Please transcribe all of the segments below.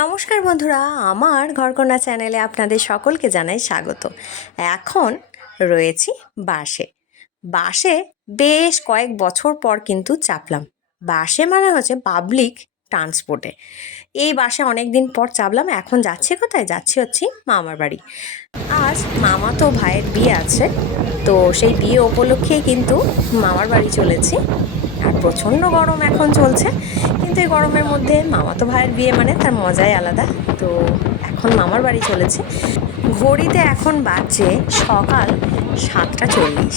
নমস্কার বন্ধুরা, আমার ঘরকন্যা চ্যানেলে আপনাদের সকলকে জানাই স্বাগত। এখন রয়েছি বাসে। বাসে বেশ কয়েক বছর পর কিন্তু চাপলাম। বাসে মানে হচ্ছে পাবলিক ট্রান্সপোর্টে এই বাসে অনেক দিন পর চাপলাম, এখন যাচ্ছি কোথায়? যাচ্ছি হচ্ছি মামার বাড়ি। আজ মামা তো ভাইয়ের বিয়ে আছে, তো সেই বিয়ে উপলক্ষেই কিন্তু মামার বাড়ি চলেছি। প্রচণ্ড গরম এখন চলছে। কিন্তু এই গরমের মধ্যে মামাতো ভাইয়ের বিয়ে মানে তার মজাই আলাদা। তো এখন মামার বাড়ি চলেছে। ঘড়িতে এখন বাজছে সকাল সাতটা চল্লিশ।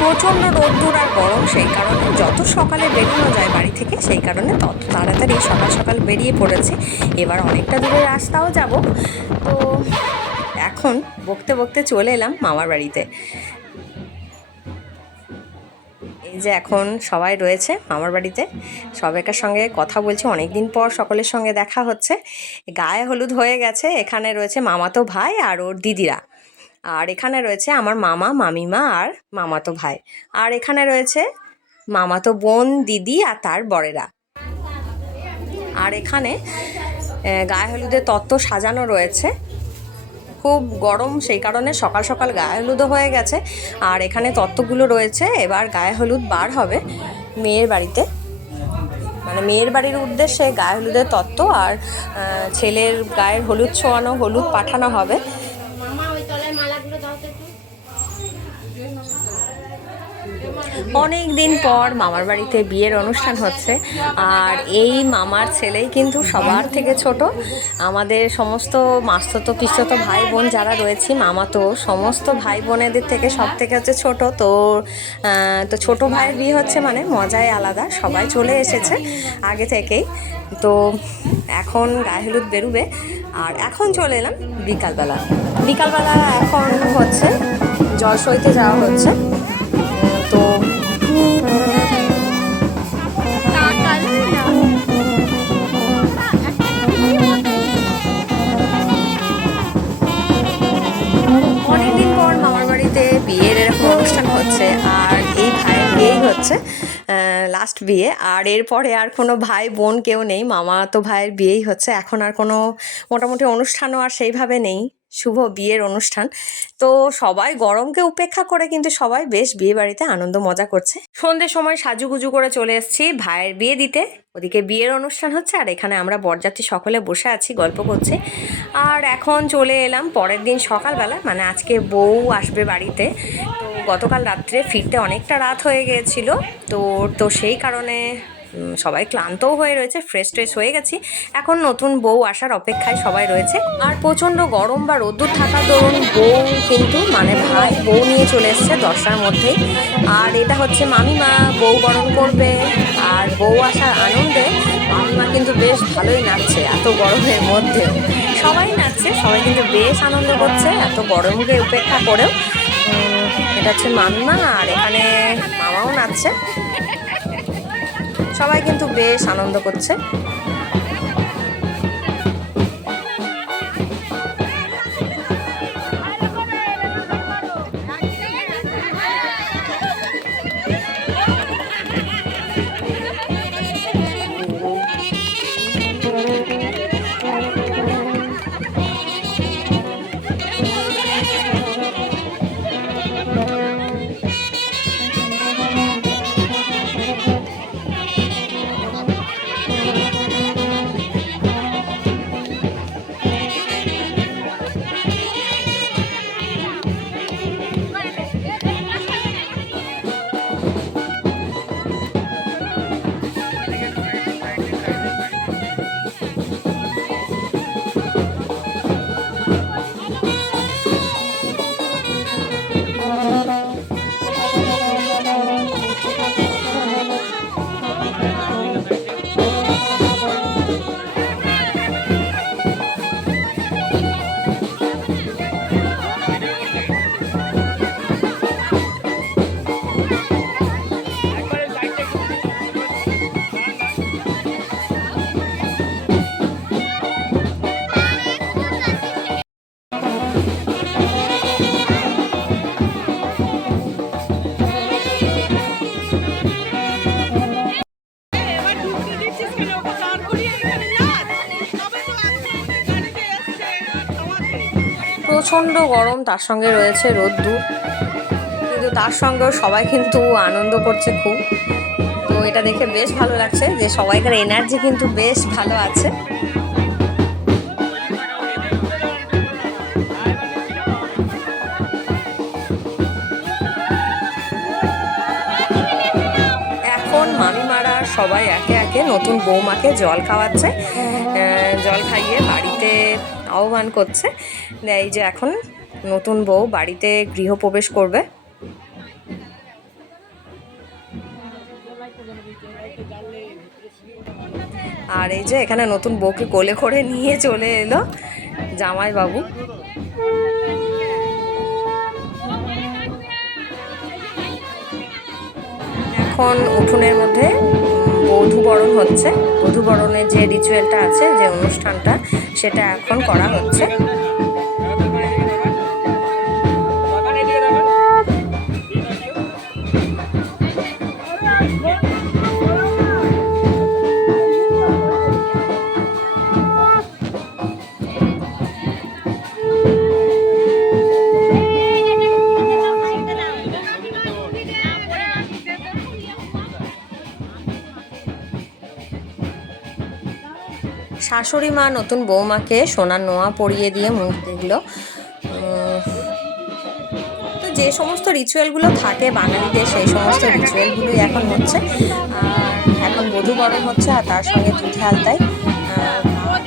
প্রচণ্ড রোদ্দুর আর গরম সেই কারণে যত সকালে বেরোনো যায় বাড়ি থেকে সেই কারণে তত তাড়াতাড়ি সকাল সকাল বেরিয়ে পড়েছে। এবার অনেকটা দূরে রাস্তাও যাব। তো এখন বকতে বকতে চলে এলাম মামার বাড়িতে। যে এখন সবাই রয়েছে মামার বাড়িতে। সবাইকার সঙ্গে কথা বলছি। অনেক দিন পর সকলের সঙ্গে দেখা হচ্ছে। গায়ে হলুদ হয়ে গেছে। এখানে রয়েছে মামাতো ভাই আর ওর দিদিরা। আর এখানে রয়েছে আমার মামা, মামিমা আর মামাতো ভাই। আর এখানে রয়েছে মামাতো বোন, দিদি আর তার বরেরা। আর এখানে গায়ে হলুদের তত্ত্ব সাজানো রয়েছে। খুব গরম, সেই কারণে সকাল সকাল গায়ে হলুদও হয়ে গেছে। আর এখানে তত্ত্বগুলো রয়েছে, এবার গায়ে হলুদ বার হবে মেয়ের বাড়িতে। মানে মেয়ের বাড়ির উদ্দেশ্যে গায়ে হলুদের তত্ত্ব আর ছেলের গায়ের হলুদ ছোঁয়ানো, হলুদ পাঠানো হবে মামা ওই তলায় মালাগুলো দাও তো একটু অনেক দিন পর মামার বাড়িতে বিয়ের অনুষ্ঠান হচ্ছে। আর এই মামার ছেলেই কিন্তু সবার থেকে ছোট। আমাদের সমস্ত মাস্তত, পিস্ততো ভাই বোন যারা রয়েছি, মামা তো সমস্ত ভাই বোনেদের থেকে সব থেকে হচ্ছে ছোট। তো তো ছোট ভাইয়ের বিয়ে হচ্ছে মানে মজাই আলাদা, সবাই চলে এসেছে আগে থেকেই। তো এখন গায়ে হলুদ বেরুবে। আর এখন চলে এলাম বিকালবেলা। বিকালবেলা এখন হচ্ছে জল সইতে যাওয়া হচ্ছে। তো হচ্ছে লাস্ট বিয়ে। আর এরপরে আর কোনো ভাই বোন কেউ নেই, মামা তো ভাইয়ের বিয়েই হচ্ছে। এখন আর কোনো মোটামুটি অনুষ্ঠানও আর সেইভাবে নেই। শুভ বিয়ের অনুষ্ঠান। তো সবাই গরমকে উপেক্ষা করে কিন্তু সবাই বেশ বিয়ে বাড়িতে আনন্দ মজা করছে। সন্ধ্যের সময় সাজুগুজু করে চলে এসেছি ভাইয়ের বিয়ে দিতে। ওদিকে বিয়ের অনুষ্ঠান হচ্ছে আর এখানে আমরা বরযাত্রী সকলে বসে আছি, গল্প করছি। আর এখন চলে এলাম পরের দিন সকালবেলা মানে আজকে বউ আসবে বাড়িতে। তো গতকাল রাত্রে ফিরতে অনেকটা রাত হয়ে গিয়েছিল। তো তো সেই কারণে সবাই ক্লান্তও হয়ে রয়েছে ফ্রেশ ট্রেশ হয়ে গেছি। এখন নতুন বউ আসার অপেক্ষায় সবাই রয়েছে। আর প্রচণ্ড গরম বা রোদ্দুর থাকার দরুন বউ কিন্তু মানে ভাই, বউ নিয়ে চলে এসছে দশটার মধ্যেই। আর এটা হচ্ছে মামিমা, বউ গরম করবে। আর বউ আসার আনন্দে মামিমা কিন্তু বেশ ভালোই নাচছে এত গরমের মধ্যে। সবাই নাচছে, সবাই কিন্তু বেশ আনন্দ করছে, এত গরমকে উপেক্ষা করেও। এটা হচ্ছে মামিমা, আর এখানে মামাও নাচছে। সবাই কিন্তু বেশ আনন্দ করছে। প্রচণ্ড গরম তার সঙ্গে রয়েছে রোদ্দুর। কিন্তু তার সঙ্গেও সবাই কিন্তু আনন্দ করছে খুব। তো এটা দেখে বেশ ভালো লাগছে যে সবাইকার এনার্জি কিন্তু বেশ ভালো আছে। সবাই একে একে নতুন বৌমাকে জল খাওয়াচ্ছে। জল খাইয়ে বাড়িতে আহ্বান করছে এই যে এখন নতুন বউ বাড়িতে গৃহপ্রবেশ করবে। আর এই যে এখানে নতুন বউকে কোলে করে নিয়ে চলে এলো জামাই বাবু এখন উঠোনের মধ্যে বধূবরণ হচ্ছে। বধুবরণের যে রিচুয়ালটা আছে যে অনুষ্ঠানটা সেটা এখন করা হচ্ছে। শাশুড়ি মা নতুন বৌমাকে সোনার নোয়া পরিয়ে দিয়ে মুখ দেখল। তো যে সমস্ত রিচুয়ালগুলো থাকে বাঙালিদের, সেই সমস্ত রিচুয়ালগুলোই এখন হচ্ছে। এখন বধূ বরণ হচ্ছে আর তার সঙ্গে দুধে আলতায়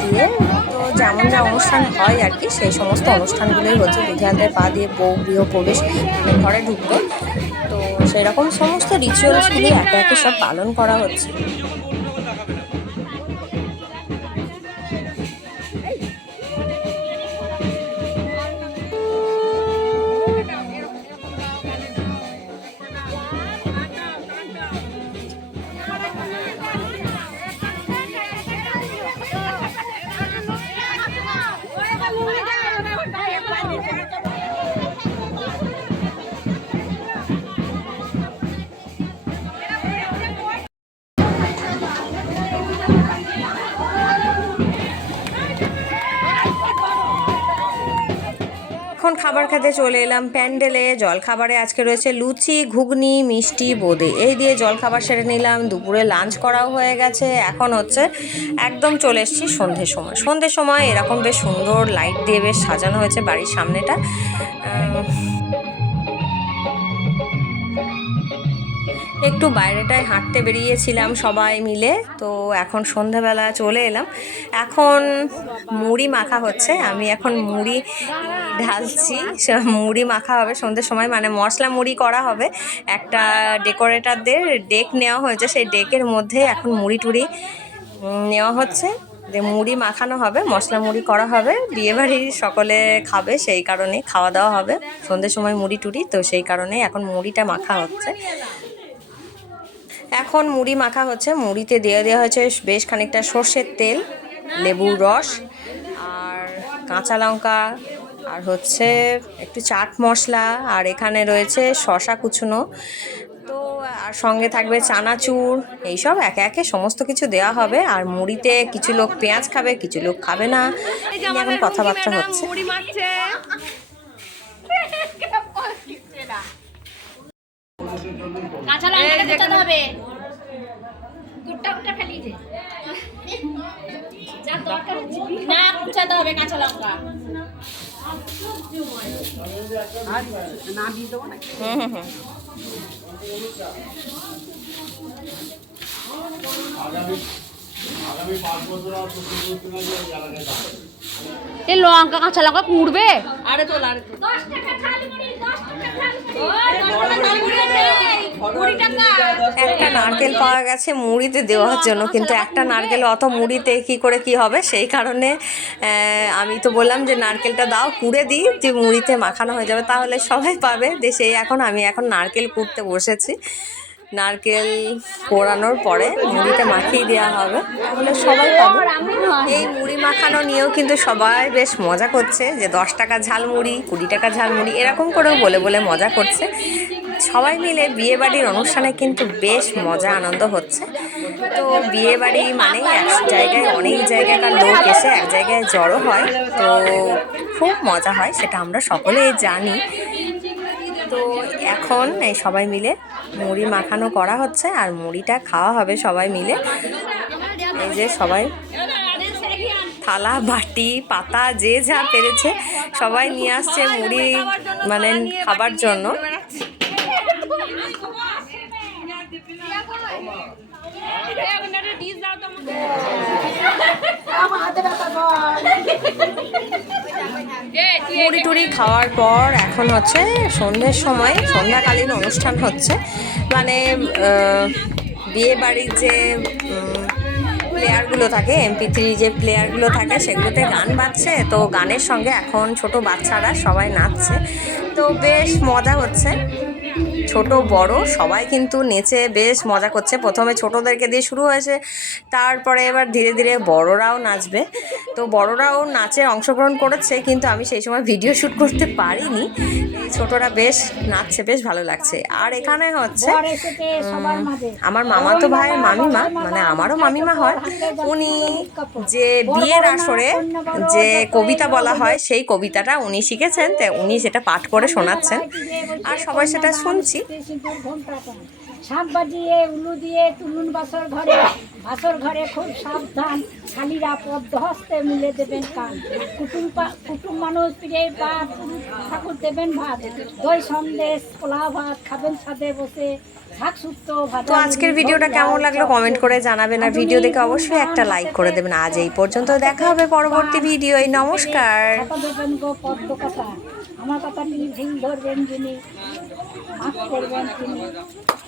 দিয়ে তো যেমন যা অনুষ্ঠান হয় আর কি, সেই সমস্ত অনুষ্ঠানগুলোই হচ্ছে। দুধে আলতায় পা দিয়ে বউ গৃহ প্রবেশ মানে ঘরে ঢুকবে। তো সেই রকম সমস্ত রিচুয়ালসগুলি একে একে সব পালন করা হচ্ছে। খাবার খেতে চলে এলাম প্যান্ডেলে। জল খাবারে আজকে রয়েছে লুচি, ঘুগনি, মিষ্টি, বোঁদে। এই দিয়ে জল খাবার সেরে নিলাম, দুপুরে লাঞ্চ করাও হয়ে গেছে। এখন হচ্ছে একদম চলে এসেছি সন্ধ্যের সময়। সন্ধ্যের সময় এরকম বেশ সুন্দর লাইট দিয়ে বেশ সাজানো হয়েছে বাড়ির সামনেটা। একটু বাইরেটায় হাঁটতে বেরিয়েছিলাম সবাই মিলে, তো এখন সন্ধেবেলা চলে এলাম। এখন মুড়ি মাখা হচ্ছে, আমি এখন মুড়ি ঢালছি মুড়ি মাখা হবে সন্ধ্যের সময় মানে মশলা মুড়ি করা হবে। একটা ডেকোরেটারদের ডেক নেওয়া হয়েছে, সেই ডেকের মধ্যে এখন মুড়ি টুড়ি নেওয়া হচ্ছে। যে মুড়ি মাখানো হবে, মশলা মুড়ি করা হবে বিয়েবাড়ি সকলে খাবে সেই কারণে খাওয়া দাওয়া হবে। সন্ধ্যের সময় মুড়ি টুড়ি, তো সেই কারণে এখন মুড়িটা মাখা হচ্ছে। এখন মুড়ি মাখা হচ্ছে। মুড়িতে দিয়ে দেওয়া হয়েছে বেশ খানিকটা সর্ষের তেল লেবুর রস আর কাঁচা লঙ্কা আর হচ্ছে একটু চাট মশলা আর এখানে রয়েছে শশা কুচনো। তো আর সঙ্গে থাকবে চানাচুর এইসব একে একে সমস্ত কিছু দেওয়া হবে। আর মুড়িতে কিছু লোক পেঁয়াজ খাবে কিছু লোক খাবে না। এখন কথাবার্তা হচ্ছে। কাঁচা লঙ্কাটা কুচাতে হবে। দুটা দুটা খালি যে না কুচাতে হবে কাঁচা লঙ্কা হুম হুম লঙ্কা কাঁচা লঙ্কা কুড়বে? আরে তোল আরে তোল। একটা নারকেল পাওয়া গেছে মুড়িতে দেওয়ার জন্য, কিন্তু একটা নারকেল অত মুড়িতে কি করে কি হবে? সেই কারণে আমি তো বললাম যে নারকেলটা দাও কুড়ে দিই, যে মুড়িতে মাখানো হয়ে যাবে, তাহলে সবাই পাবে। যে সেই এখন আমি এখন নারকেল কুড়তে বসেছি। নারকেল কোড়ানোর পরে মুড়িতে মাখিয়ে দেওয়া হবে। তাহলে সবাই পাবে। এই মুড়ি মাখানো নিয়েও কিন্তু সবাই বেশ মজা করছে যে দশ টাকা ঝালমুড়ি কুড়ি টাকা ঝালমুড়ি এরকম করেও বলে বলে মজা করছে। সবাই মিলে বিয়েবাড়ির অনুষ্ঠানে কিন্তু বেশ মজা আনন্দ হচ্ছে। তো বিয়ে বাড়ি মানে এক জায়গায় অনেক জায়গাকার লোক এসে এক জায়গায় জড়ো হয়। তো খুব মজা হয়, সেটা আমরা সকলেই জানি। তো এখন এই সবাই মিলে মুড়ি মাখানো করা হচ্ছে আর মুড়িটা খাওয়া হবে সবাই মিলে। এই যে সবাই থালা, বাটি, পাতা, যে যা পেরেছে সবাই নিয়ে আসছে মুড়ি মানে খাবার জন্য। মুড়ি টুড়ি খাওয়ার পর এখন হচ্ছে সন্ধ্যের সময়, সন্ধ্যাকালীন অনুষ্ঠান হচ্ছে। মানে বিয়ে বাড়ির যে প্লেয়ারগুলো থাকে, এমপি থ্রি যে প্লেয়ারগুলো থাকে, সেগুলোতে গান বাজছে। তো গানের সঙ্গে এখন ছোট বাচ্চারা সবাই নাচছে। তো বেশ মজা হচ্ছে। ছোট বড় সবাই কিন্তু নেচে বেশ মজা করছে প্রথমে ছোটদেরকে দিয়ে শুরু হয়েছে তারপরে এবার ধীরে ধীরে বড়রাও নাচবে তো বড়রাও নাচে অংশগ্রহণ করেছে কিন্তু আমি সেই সময় ভিডিও শ্যুট করতে পারিনি এই ছোটরা বেশ নাচছে বেশ ভালো লাগছে আর এখানে হচ্ছে আমার মামাতো ভাই মামিমা মানে আমারও মামিমা হয় উনি যে বিয়ের আসরে যে কবিতা বলা হয় সেই কবিতাটা উনি শিখেছেন তাই উনি সেটা পাঠ করে শোনাচ্ছেন আর সবাই সেটা শুনছি সিঁদুর ঘোমটা। শাঁখ বাজিয়ে উলু দিয়ে তুলুন বাসর ঘরে। বাসর ঘরে খুব সাবধান। শালীরা পদ্ম হস্তে মিলে দেবেন কান। কুটুম পা- কুটুম মানুষ ফিরে বা ঠাকুর দেবেন ভাত। দই সন্দেশ পোলাও ভাত খাবেন ছাদে বসে। তো আজকের ভিডিওটা কেমন লাগল কমেন্ট করে জানাবেন আর ভিডিও দেখে অবশ্যই একটা লাইক করে দেবেন। আজ এই পর্যন্ত দেখা হবে পরবর্তী ভিডিও নমস্কার। কথা কথা আমার কথাটি ধরবেন যিনি। Aku lagi.